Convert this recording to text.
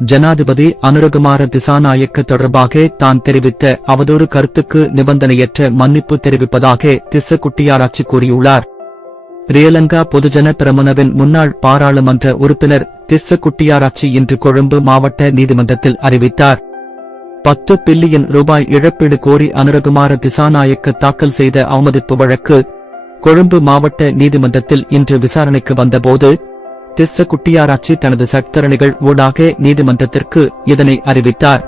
ஜனாதிபதி அனுரகுமார திசாநாயக்க தொடர்பாக தான் தெரிவித்த அவதொரு கருத்துக்கு நிபந்தனையற்ற மன்னிப்பு தெரிவிப்பதாக திச குட்டியாராச்சி கூறியுள்ளார். ரியலங்கா பொதுஜன பிரமுனவின் முன்னாள் பாராளுமன்ற உறுப்பினர் திச குட்டியாராச்சி இன்று கொழும்பு மாவட்ட நீதிமன்றத்தில் அறிவித்தார். பத்து பில்லியன் ரூபாய் இழப்பீடு கோரி அனுரகுமார திசாநாயக்க தாக்கல் செய்த அவமதிப்பு வழக்கு கொழும்பு மாவட்ட நீதிமன்றத்தில் இன்று விசாரணைக்கு வந்தபோது திஸ்ஸ குட்டியாராச்சி தனது சக்தரணிகள் ஊடாக நீதிமன்றத்திற்கு இதனை அறிவித்தார்.